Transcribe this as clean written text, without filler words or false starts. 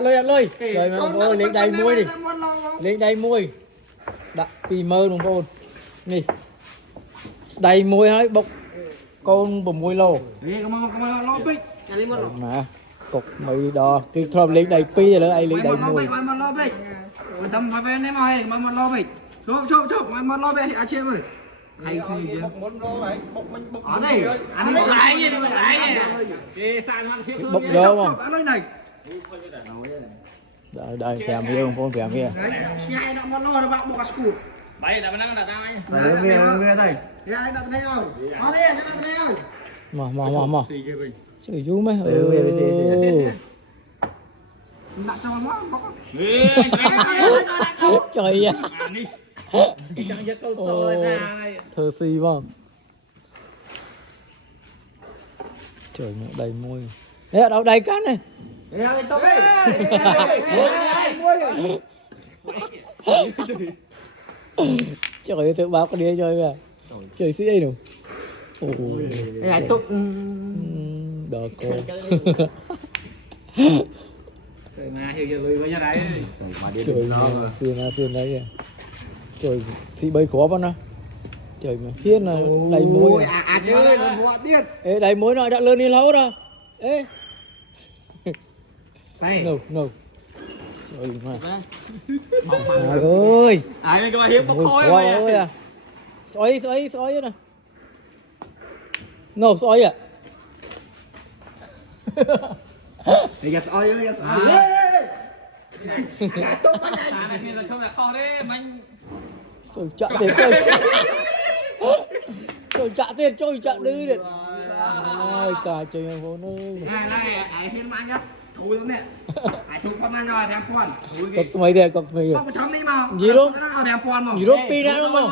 Lơi rồi mà ôi lên đây muôi đi lên đây muôi đặt pì mơ đúng không nè đầy muôi hơi bốc con bùm muôi lô mà cục mì đỏ cái thơm lên đầy pi rồi ai lên đầy muôi tâm phải về mày mà lo mày chụp mà lo về à chị ơi hay khi chứ ở đây anh đi lại gì cái sàn mang thiết bốc dơ không ở nơi này đây kèm kia không con kèm kia nhai nó mà lo nó bạn một củ Bay đã đang đặt ra anh. về đây nhai đặt đây rồi ở đây đặt đây rồi mà trời chú mấy đặt cho nó trời ạ Chẳng biết câu sò ra này. thơ si không trời nó đầy môi thế ở đâu đầy cắn này trời ơi tự báo con đi chơi kìa trời sĩ ấy đâu lại tục đỏ cô Trời mà hiểu giờ lùi với nhau đấy. trời xiên đấy kìa trời sĩ bơi khó vào nó trời mà thiên là đầy môi chơi mua tiền ê đầy môi nó đã lớn đi lâu rồi ê no trời mà trời ơi Ai cái bà hiếm bốc khói quá mày. ơi à xoay nè no xoay à thì gặp ơi À này thì là không là kho đấy mình. trời chạ tiền trời chạ tiền trời chạ đi đấy ai cả trời phố nơi này ai thiên mang nhá thú lắm nè ai thú con mang rồi bèm con có mấy đây có mấy không có chấm đi mà gì luôn nó bèm con mà gì luôn pi ra đúng không